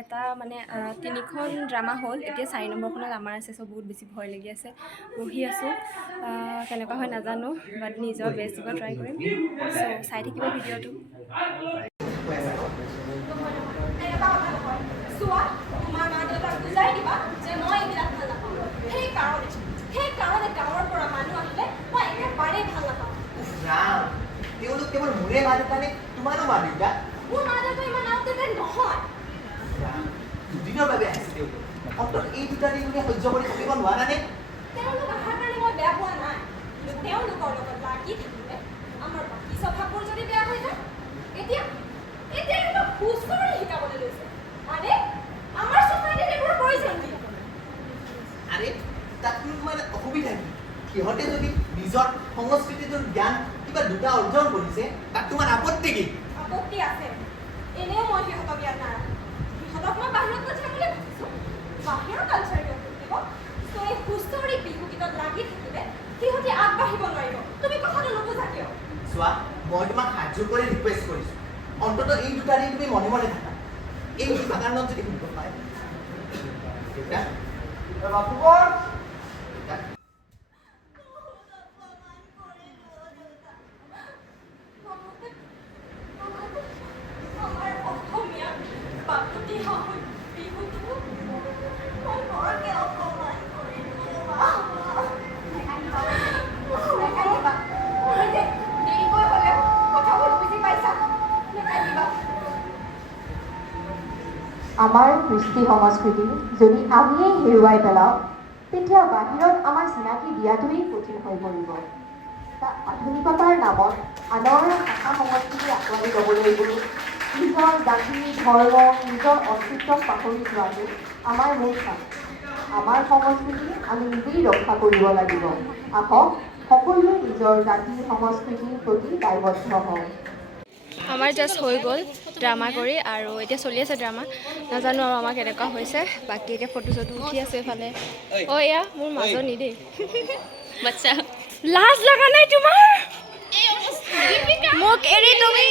এটা মানে 3খন ড্ৰামা হ'ল, এতিয়া 4 নম্বৰখনত আমাৰ আছে। চ' বহুত বেছি ভয় লাগি আছে, বহি আছোঁ। কেনেকুৱা হয় নাজানো, বাট নিজৰ বেষ্ট দিব ট্ৰাই কৰিম। চ' চাই থাকিব ভিডিঅ'টো। তেওঁলোক কেৱল মোৰে মা দেউতা নে তোমাৰো মা দেউতা? মোৰ মা দেউতা ইমান আউটডেটেড নহয়। দুদিনৰ বাবে আহিছে তেওঁলোক। অন্তত এই দুটা দিন তুমি সহ্য কৰি থাকিব নোৱাৰা নে? তেওঁলোক অহাৰ কাৰণে মই বেয়া পোৱা নাই, কিন্তু তেওঁলোকৰ লগত লাগি থাকিলে আমাৰ বাকী স্বভাৱবোৰ যদি বেয়া হৈ যায়। এতিয়া সিহঁতক খোজ কাঢ়ি শিকাবলৈ লৈছে। আৰে আমাৰ ছ'চাইটিত এইবোৰৰ প্ৰয়োজন কি? আৰে তাত তোমাৰ অসুবিধা কি? সিহঁতে যদি নিজৰ সংস্কৃতিটোৰ জ্ঞান কিবা দুটা অৰ্জন কৰিছে, তাত তোমাৰ আপত্তি কি? আপত্তি আছে। এনেও মই সিহঁতক ইয়াত নাৰাখোঁ। সিহঁতক মই বাহিৰত পঠিয়াম বুলি ভাবিছোঁ। বাহিৰৰ কালচাৰ শিকিব। ত' এই হুঁচৰি বিহু গীতত লাগি থাকিলে সিহঁতে আগবাঢ়িব নোৱাৰিব। তুমি কথাটো নুবুজা কিয়? চোৱা, মই তোমাক হাতযোৰ কৰি ৰিকুৱেষ্ট কৰিছোঁ, অন্তত এই দুটা দিন তুমি মনে মনে থাকা। এই ভাষা কাৰণত যদি শুনিব পায় দেউতা বাপুকৰ আমাৰ কৃষ্টি সংস্কৃতি যদি আমিয়েই হেৰুৱাই পেলাওঁ, তেতিয়া বাহিৰত আমাৰ চিনাকি দিয়াটোৱেই কঠিন হৈ পৰিব। আধুনিকতাৰ নামত আনৰ ভাষা সংস্কৃতি আঁকোৱালি ল'বলৈ গৈ নিজৰ জাতি, ধৰ্ম, নিজৰ অস্তিত্বক পাহৰি যোৱাটো আমাৰ মূল কাম। আমাৰ সংস্কৃতি আমি নিজেই ৰক্ষা কৰিব লাগিব। আহক সকলোৱে নিজৰ জাতি সংস্কৃতিৰ প্ৰতি দায়বদ্ধ হওঁ। আমাৰ জাষ্ট হৈ গ'ল ড্ৰামা কৰি, আৰু এতিয়া চলি আছে ড্ৰামা। নাজানো আৰু আমাৰ কেনেকুৱা হৈছে। বাকী এতিয়া ফটো চটো উঠি আছে এইফালে। অ' এয়া মোৰ মাজনী দেই। বাচ্চা লাজ লগা নাই তোমাৰ? মোক এৰি তুমি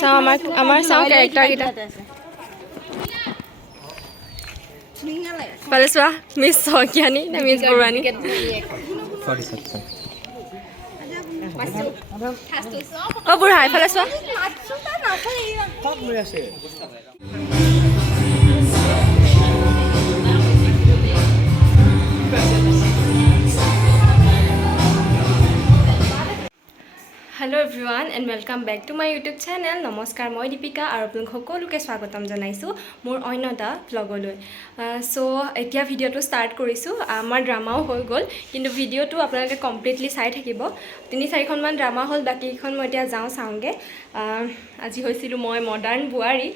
চাওঁ আমাৰ চাওঁ কেৰেক্টাৰকেইটা। ফালে চোৱা, মিছ শইকীয়ানী নে মিছ বৰুৱানী? অ' বুঢ়া এইফালে চোৱা। Hello' everyone and welcome back to my YouTube channel. নমস্কাৰ, মই দীপিকা আৰু আপোনালোক সকলোকে স্বাগতম জনাইছোঁ মোৰ অন্য এটা ভ্লগলৈ। চ' এতিয়া ভিডিঅ'টো ষ্টাৰ্ট কৰিছোঁ। আমাৰ ড্ৰামাও হৈ গ'ল, কিন্তু ভিডিঅ'টো আপোনালোকে কমপ্লিটলি চাই থাকিব। 3-4খনমান ড্ৰামা হ'ল, বাকীকেইখন মই এতিয়া চাওঁগৈ। আজি হৈছিলোঁ মই মডাৰ্ণ বোৱাৰী।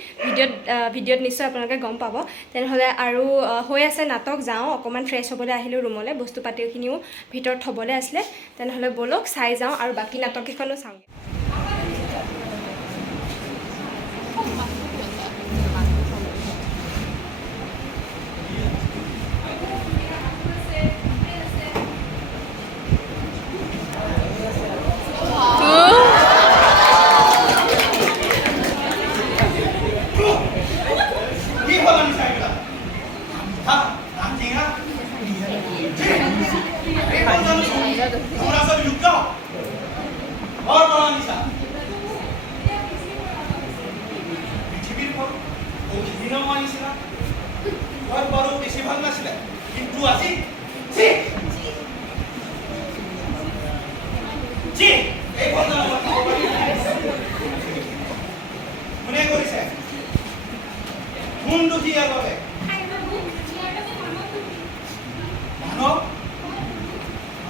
ভিডিঅ'ত নিশ্চয় আপোনালোকে গম পাব। তেনেহ'লে আৰু হৈ আছে নাটক। যাওঁ অকণমান ফ্ৰেছ হ'বলৈ আহিলোঁ ৰুমলৈ, বস্তু পাতিখিনিও ভিতৰত থ'বলৈ আছিলে। তেনেহ'লে ব'লক চাই যাওঁ আৰু বাকী নাটককেইখনো চাওঁগৈ।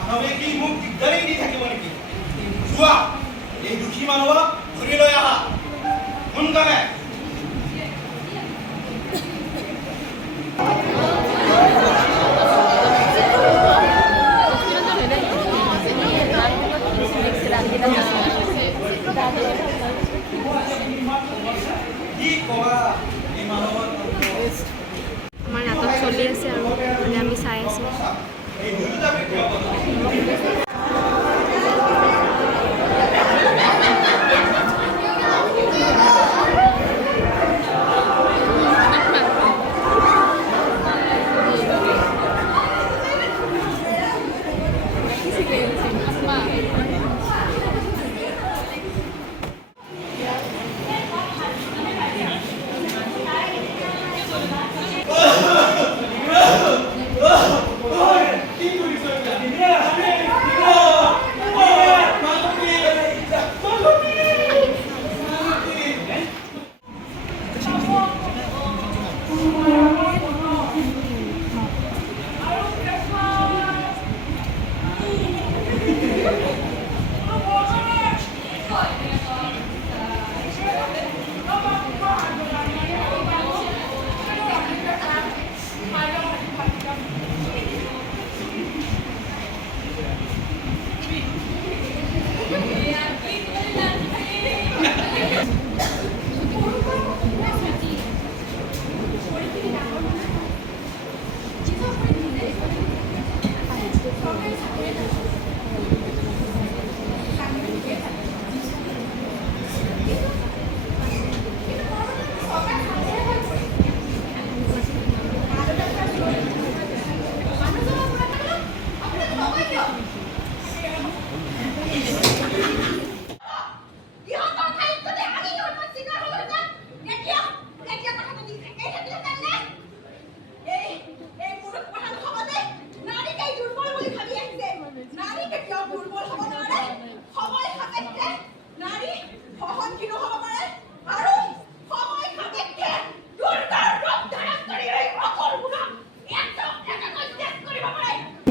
মানৱে কি মোক দিগদাৰি দি থাকিব নেকি? চোৱা, এই দুখী মানুহক ধৰি লৈ আহা সোনকালে। আমাৰ নাটক চলি আছে আৰু মানে আমি চাই আছোঁ।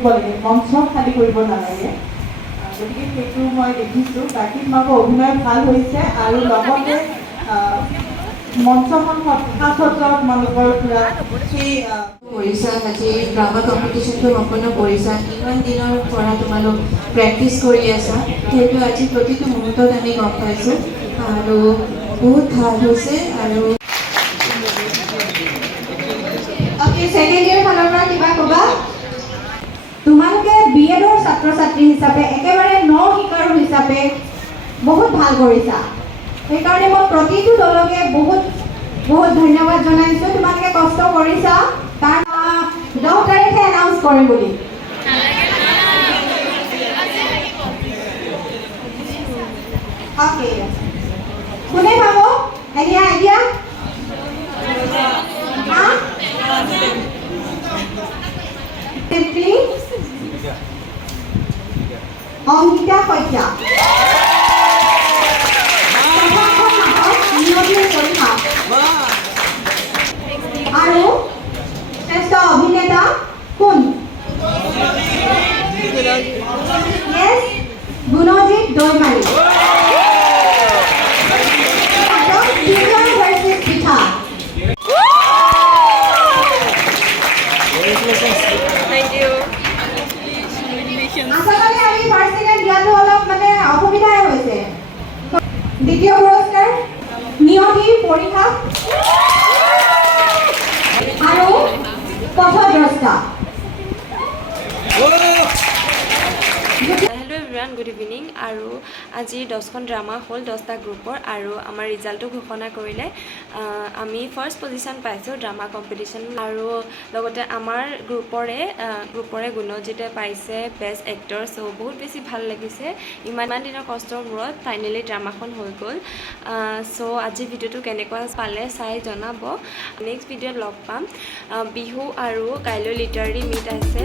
মঞ্চ খালী কৰিব নালাগে গতিকে সেইটো মই দেখিছোঁ বাকী তোমালোকৰ অভিনয় ভাল হৈছে আৰু লগতে মঞ্চখন সাজসজ্জা তোমালোকৰ পূৰা সেই কৰিছা আজি ড্ৰামা কম্পিটিশ্যনটো সম্পূৰ্ণ কৰিছা কিমান দিনৰ পৰা তোমালোক প্ৰেক্টিছ কৰি আছা সেইটো আজি প্ৰতিটো মুহূৰ্তত আমি গম পাইছোঁ আৰু বহুত ভাল হৈছে আৰু ছেকেণ্ড ইয়েৰ ফালৰ পৰা কিবা ক'বা তোমালোকে BEdৰ ছাত্ৰ ছাত্ৰী হিচাপে একেবাৰে শিকাৰু হিচাপে বহুত ভাল কৰিছা সেইকাৰণে মই প্ৰতিটো দলকে বহুত বহুত ধন্যবাদ জনাইছোঁ তোমালোকে কষ্ট কৰিছা তাৰ 10 তাৰিখে এনাউন্স কৰিম বুলি অ'কে কোনে পাব আইডিয়া অংকিতা শইকীয়া আৰু শ্ৰেষ্ঠ অভিনেতা কোন গুণজিৎ দৈমাৰী পিঠা আচলতে আমি ফাৰ্ষ্ট ছেকেণ্ড দিয়াটো অলপ অসুবিধাই হৈছে দ্বিতীয় পুৰস্কাৰ নিয়তি পৰীক্ষা আৰু পথদ্ৰষ্টা হেল্ল' এভৰিৱান গুড ইভিনিং আৰু আজি 10খন ড্ৰামা হ'ল 10টা গ্ৰুপৰ আৰু আমাৰ ৰিজাল্টটো ঘোষণা কৰিলে আমি ফাৰ্ষ্ট পজিশ্যন পাইছোঁ ড্ৰামা কম্পিটিশ্যন আৰু লগতে আমাৰ গ্ৰুপৰে গুণজিতে পাইছে বেষ্ট এক্টৰ চ' বহুত বেছি ভাল লাগিছে ইমান দিনৰ কষ্টৰ মূৰত ফাইনেলি ড্ৰামাখন হৈ গ'ল চ' আজি ভিডিঅ'টো কেনেকুৱা পালে চাই জনাব নেক্সট ভিডিঅ'ত লগ পাম বিহু আৰু কাইলৈ লিটাৰেৰী মিট আছে